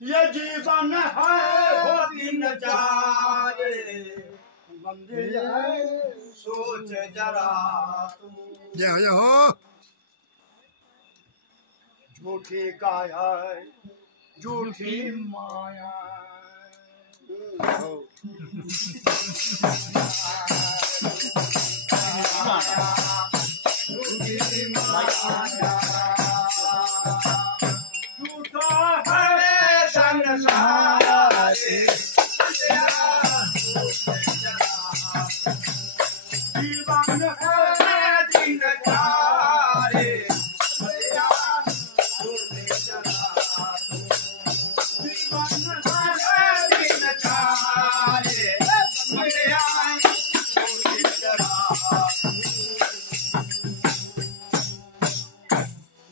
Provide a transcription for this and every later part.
ये जीवन है वो दिन जाए, बंदे है सोच जरा तू। जय हो। झूठी काया झूठी माया, झूठा है संसार, जीवन है दिन जाए,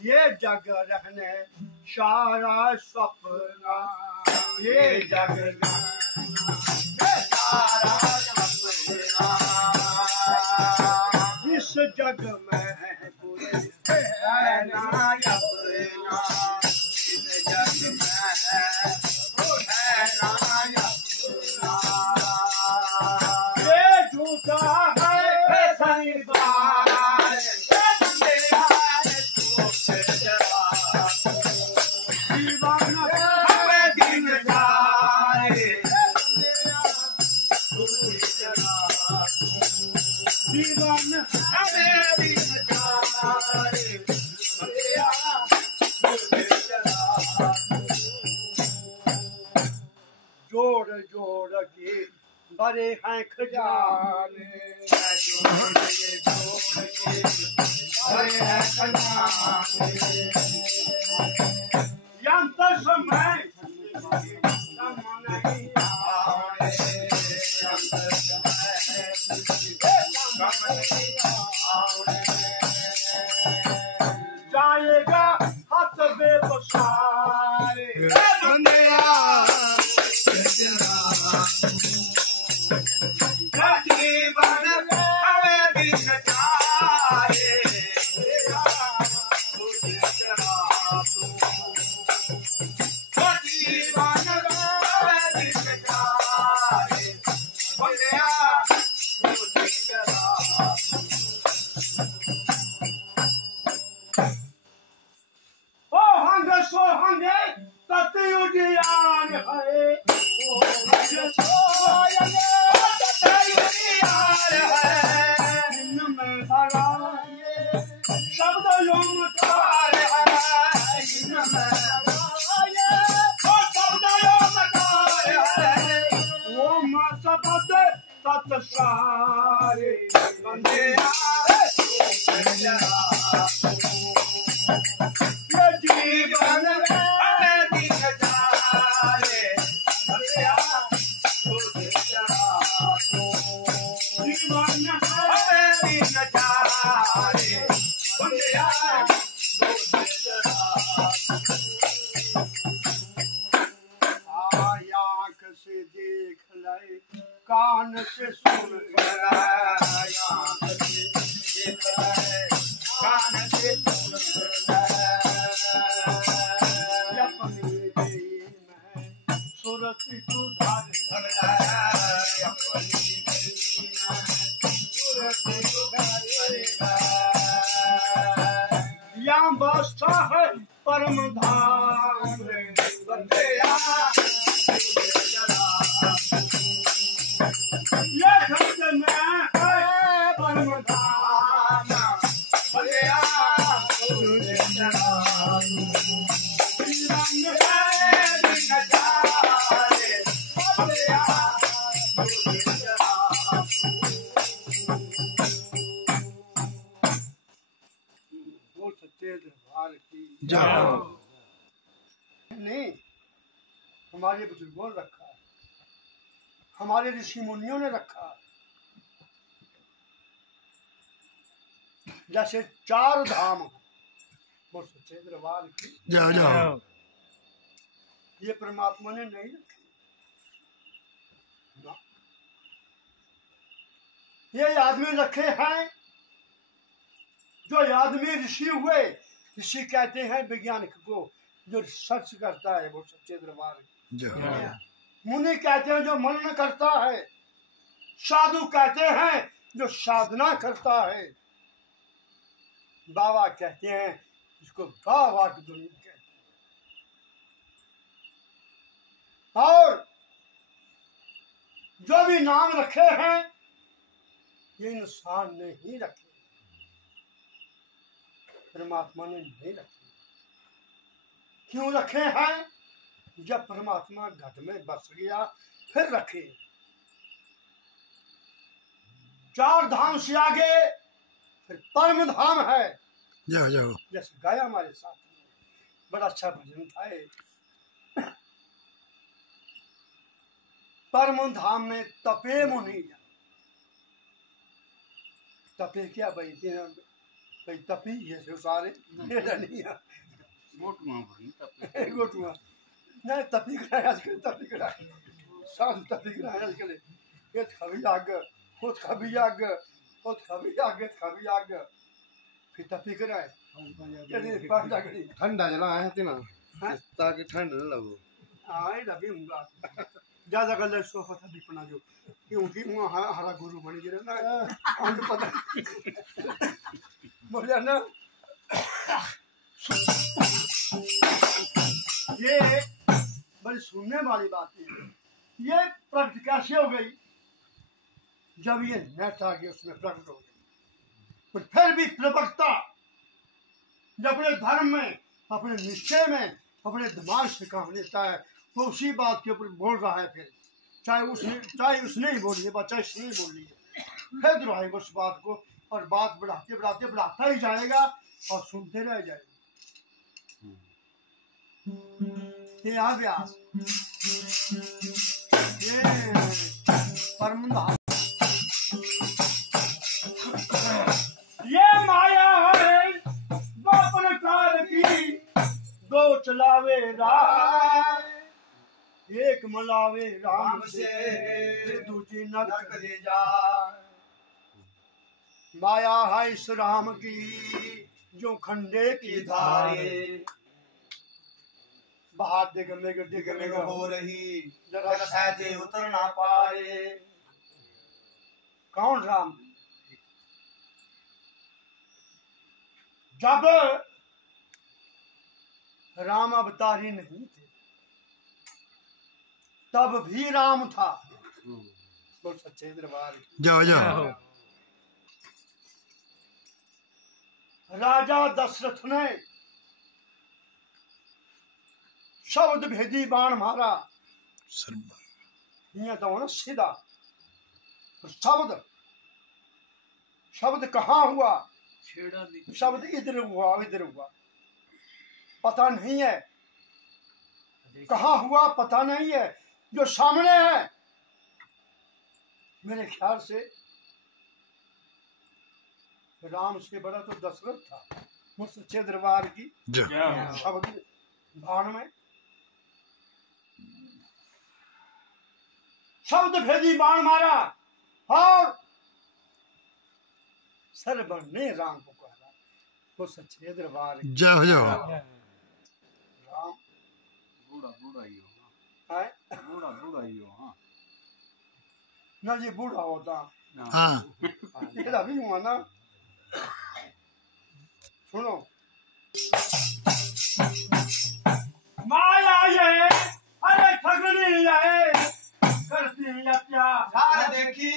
ये जग रहने सारा सपना, ये जग रहने सारा सपना, इस जग में कोई है ना अपना, इस जग में कोई है ना अपना। ये झूठा है संसार, जीवन हमें दिन जाए, जीवन हमें दिन जाए, जोड़ जोड़ के बड़े हैं खजाने, जोड़ के बड़े हैं खजाने, यंत्र समय नहीं आने, यंत्र समय जाएगा हाथ बेबसारे, जीवन हमें दिन जाए, सोहंगे तत्व उजियान है, इनमें भरा शब्द ओमकार है, इनमें शब्द ओमकार है, ओम शब्द सत सारे बंदे जीवन हमें दिन जाए, जीवन हमें दिन जाए, आँख से देख ले, कान से सुन ले, आँख से देख ले, कान से सुन ले, सुरति सुधार यहाँ बसता है परम धाम, ये खंड में है परम धाम, जाओ नहीं, हमारे बुजुर्गों ने रखा, हमारे ऋषि मुनियों ने रखा। जैसे चार धाम वो सच्चे दरबार की, जाओ जाओ, ये परमात्मा ने नहीं रखे ना, ये आदमी रखे हैं। जो आदमी ऋषि हुए, ऋषि कहते हैं वैज्ञानिक को, जो सच करता है वो सच्चे दरबार। जय मुनि कहते हैं जो मनन करता है, साधु कहते हैं जो साधना करता है, बाबा कहते हैं इसको बाबा की दुनिया कहते हैं। और जो भी नाम रखे हैं ये इंसान ने ही रखे, परमात्मा ने नहीं रखे। क्यों रखे हैं? जब परमात्मा घट में बस गया फिर रखे। चार धाम से आगे फिर परम धाम है। जय जय जैसे गाया हमारे साथ में, बड़ा अच्छा भजन था ये। परम धाम में तपे मुनि। तपे क्या भाई? भाई तपी है जो सारे नहीं है। गोटुआ नहीं तपी कराया आजकल, तपी कराया शाम तपी कराया आजकल। ये खबी आग खुद खबी आग खुद खबी आग खबी आग फिर तपी कराए ठंडा जला है ती ना ताकि ठंड न लगो। हाँ ये लगी हूँगा ज्यादा गल सोफा था दीपना जो क्योंकि वहाँ हरा गुरु बन गया ना, हमको पता बोलिया ना। ये बड़ी सुनने वाली बात है। ये प्रकट कैसे हो गई? जब ये नेट आ गया उसमें प्रकट हो गई। पर फिर भी प्रवक्ता जब अपने धर्म में, अपने निश्चय में, अपने दिमाग से काम लेता है वो उसी बात के ऊपर बोल रहा है। फिर चाहे उसने ही बोली है, चाहे इसने ही बोली है, फिर दोहराएगा उस बात को और बात बढ़ाते बढ़ाते बढ़ाता ही जाएगा और सुनते रह जाएगा। ये व्यास ये परम धाम, ये माया है दो प्रकार की, दो चलावे राह, एक मलावे राम से दूजी नरक ले जाए। माया है इस राम की जो खंडे की धारे, बाहर दिगमे हो रही जरा सहजे उतर ना पाए। कौन राम? जब राम अवतारी नहीं थे तब भी राम था। बोल सच्चे दरबार की। जय जय राजा दशरथ ने शब्द भेदी बाण मारा। ये तो ना सीधा शब्द कहाँ हुआ? शब्द इधर हुआ इधर हुआ, पता नहीं है कहाँ हुआ, पता नहीं है। जो सामने है मेरे ख्याल से राम से बड़ा तो दशरथ था। वो सच्चे दरबार की शब्द बाण में शब्द भेदी बाण मारा और सरबर ने राम को कहा। वो सच्चे दरबार की जय जय राम बूढ़ा ही है हो। ना ये बूढ़ा होता हाँ ये भी हुआ ना। सुनो माया ये अरे ठगनी ये करती अत्याचार देखी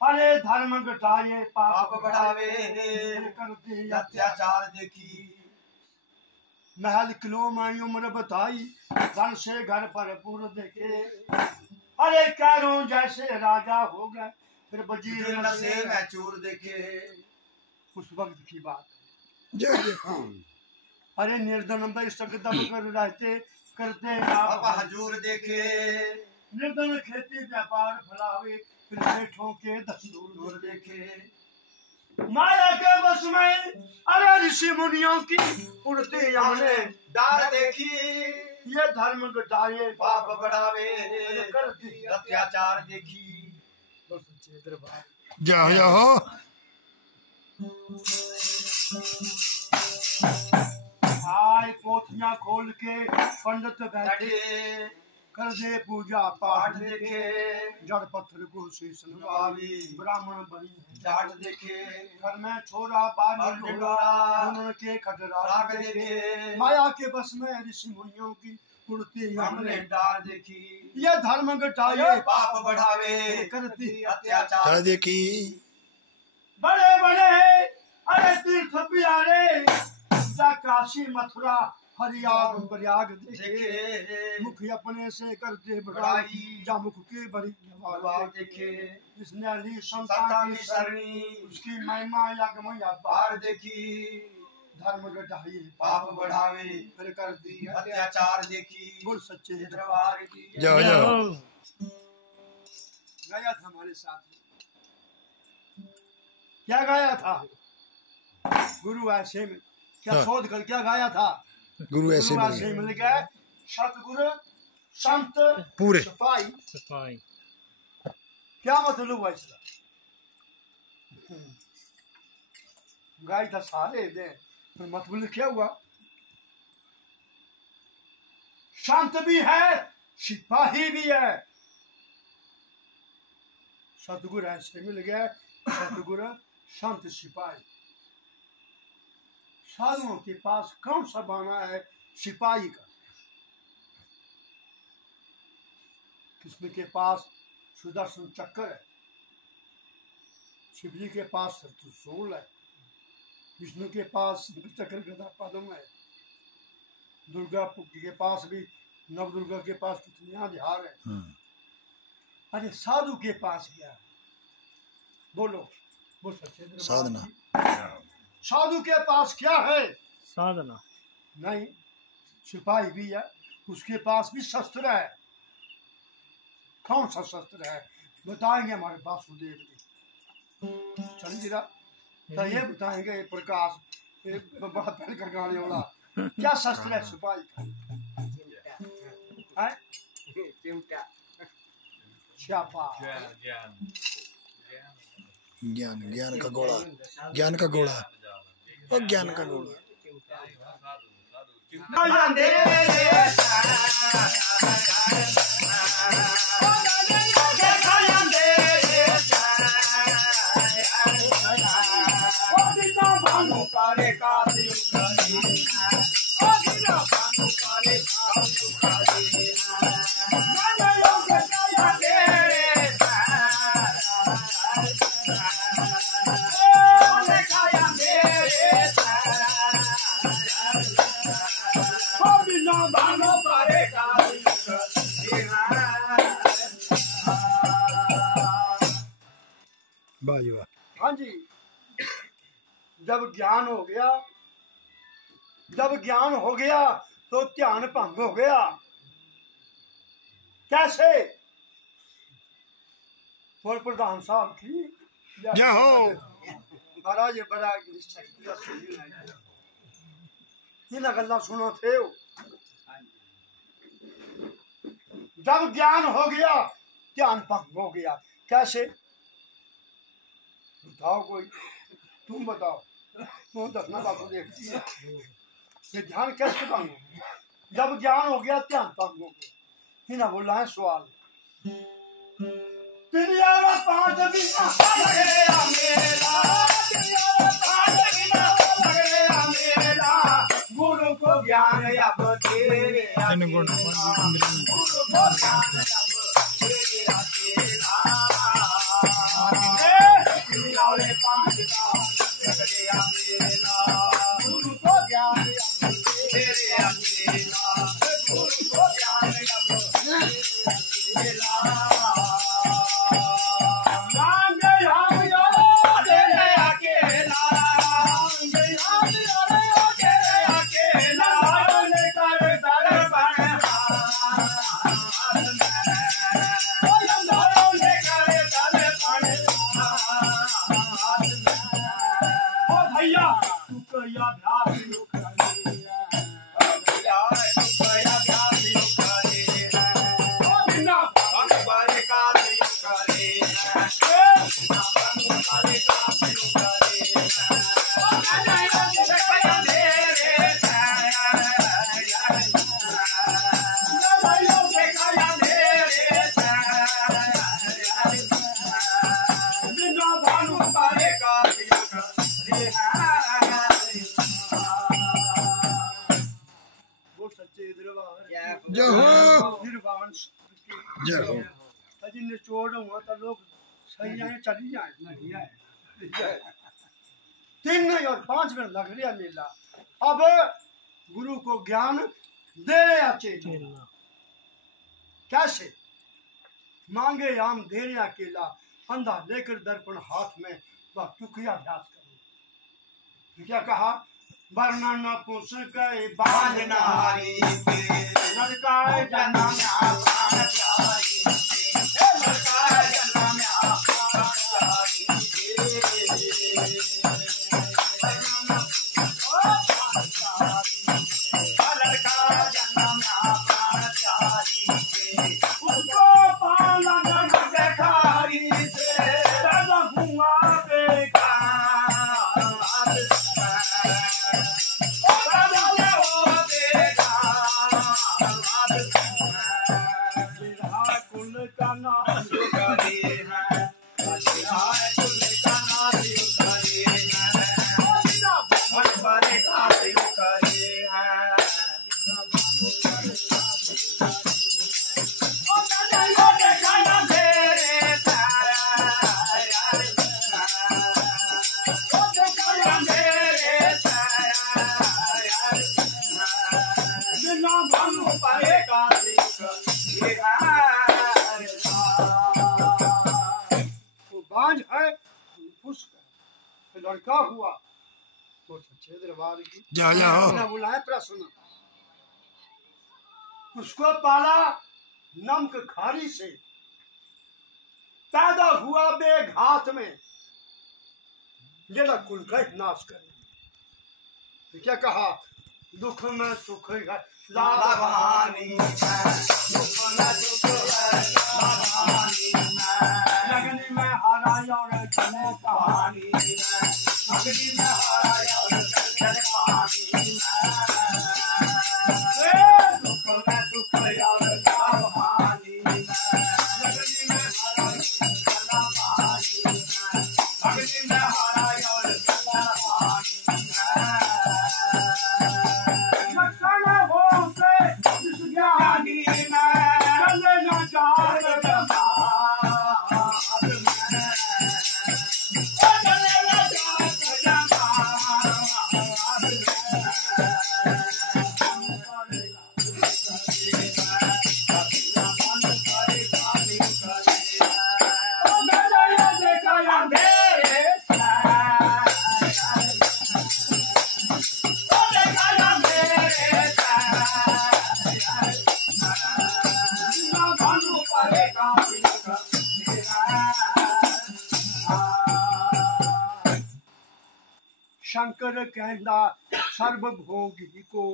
अरे धर्म घटाए पाप पाप बढ़ावे करती अत्याचार देखी। महल किलो में उम्र बताई घर से घर पर पूर्व देखे। अरे कैरों जैसे राजा हो गए फिर वजीर नशे में चोर देखे। उस वक्त की बात। जय जय अरे निर्धन दम कर रहते करते पापा हजूर देखे। निर्धन खेती व्यापार फैलावे फिर सेठों के दस्तूर देखे। माया के बस में अरे ऋषि मुनियों की उड़ती आने डार देखी। ये धर्म घटाए पाप बढ़ावे करती अत्याचार देखी। तो सच्चे दरबार जय जय हो आय पोथियां खोल के पंडित बैठे बैठे कर दे पूजा पाठ पाठ देखे जड़ पत्थर को शीश नवावी ब्राह्मण बनी जाट देखे घर में छोरा बार और निडोरा निडोरा उनके खटरा राग देखे माया के बस में ऋषि मुनियों की उड़ती हमने हमने डार देखी ये धर्म ये घटाए पाप बढ़ावे करती अत्याचार चल देखी बड़े बड़े अरे तीर्थ प्यारे जा काशी मथुरा हरियाग प्रयाग देखे देखे मुख अपने से करते बड़ाई बड़ाई जा मुख के बड़ी भगवान नवाज देखे जिसने ली संता संतान की की सरणी उसकी महिमा यज्ञ पार पार देखी धर्म घटाई पाप बढ़ावे फिर कर दी अत्याचार देखी बोल सच्चे दरबार की जाओ जाओ गाया था हमारे साथ क्या गाया था गुरु ऐसे में क्या हाँ। शोध कर क्या गाया था गुरु ऐसे गुरु मिल ऐसे गए मिल गए सतगुरु संत पूरे सिपाही क्या मतलब हुआ इसका गाय था सारे दे तो मतलब क्या हुआ शांत भी है सिपाही भी है सतगुरु ऐसे मिल गए सतगुरु संत सिपाही साधुओं के पास कौन सा बहाना है सिपाही का कृष्ण के पास सुदर्शन चक्र है शिव जी के पास त्रिशूल है विष्णु के पास चक्र गदा पद्म है दुर्गा के पास भी नव दुर्गा के पास कितनी ध्यान है अरे साधु के पास क्या है बोलो बोल सच्चे दरबार साधना। की। साधु के पास क्या है साधना नहीं सिपाही भी है उसके पास भी शस्त्र है कौन सा शस्त्र है बताएंगे हमारे वासुदेव जी चल जीरा तो ये बताएंगे ये प्रकाश ये बड़ा पहल का गाने वाला क्या शस्त्र है सिपाही का है शाबाश ज्ञान ज्ञान का गोला ज्ञान का गोला और ज्ञान का गोला बाजी वाह हाँ जी जब ज्ञान हो गया तो ध्यान भंग हो गया कैसे और प्रधान साहब की जय हो महाराज ये बड़ा इन्हें गल्ला सुनो थे जब ज्ञान हो गया ध्यान भंग हो गया कैसे बताओ कोई तुम बताओ तुम दसना बापू देखती है ये ध्यान कैसे भंग हो गया जब ज्ञान हो गया ध्यान भंग हो गया इन्हें बोला है सवाल गुरु को ज्ञान अब तेरे गुरु को ज्ञान जय हो निर्वाण जय हो। अजी निचोड़ हुआ तो लोग सही आए चली जाए 3 और 5 मिनट लग रहा मेला। अब गुरु को ज्ञान दे रहा चेला कैसे मांगे आम दे रहा केला अंधा लेकर दर्पण हाथ में वह टुकिया अभ्यास करे। क्या कहा वरना न पुस के बांध नारी लड़काए जन्म प्राण प्यारी लड़का जन्म लड़का हुआ तो सच्चे दरबार की जाओ बुलाए प्रश्न उसको पाला नमक खारी से पैदा हुआ बेघात में जेड़ा कुल का नाश करे। क्या कहा दुख में सुख है लाभानी दुख में दुख लाभानी लगनी में हारा और चले कहानी अग्नि में हारा और चले कहानी दुख में दुख और लाभानी लगनी में हारा और चले कहानी अग्नि में हारा और चले कहानी ज्ञानी चले न जान शंकर कहना सर्वभोगी को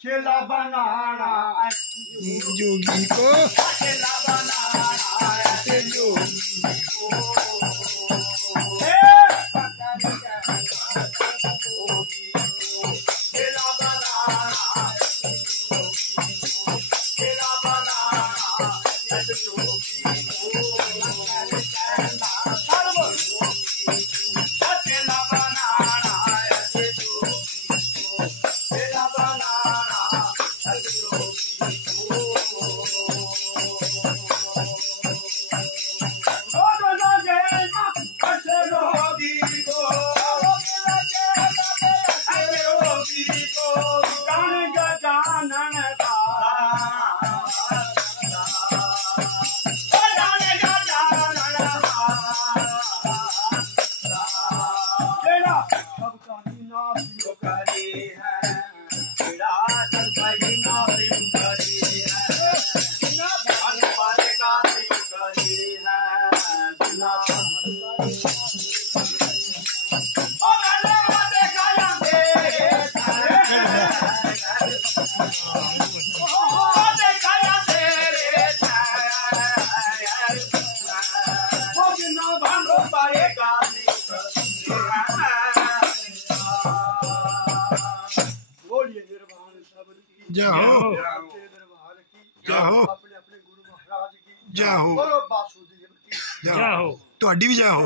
चेला बनाना जोगी को चेला बनाना जोगी जाओ जाओ अपने अपने गुरु महाराज की जाओ बोलो बासुदेव की जाओ ਤੁਹਾਡੀ ਵੀ ਜਾओ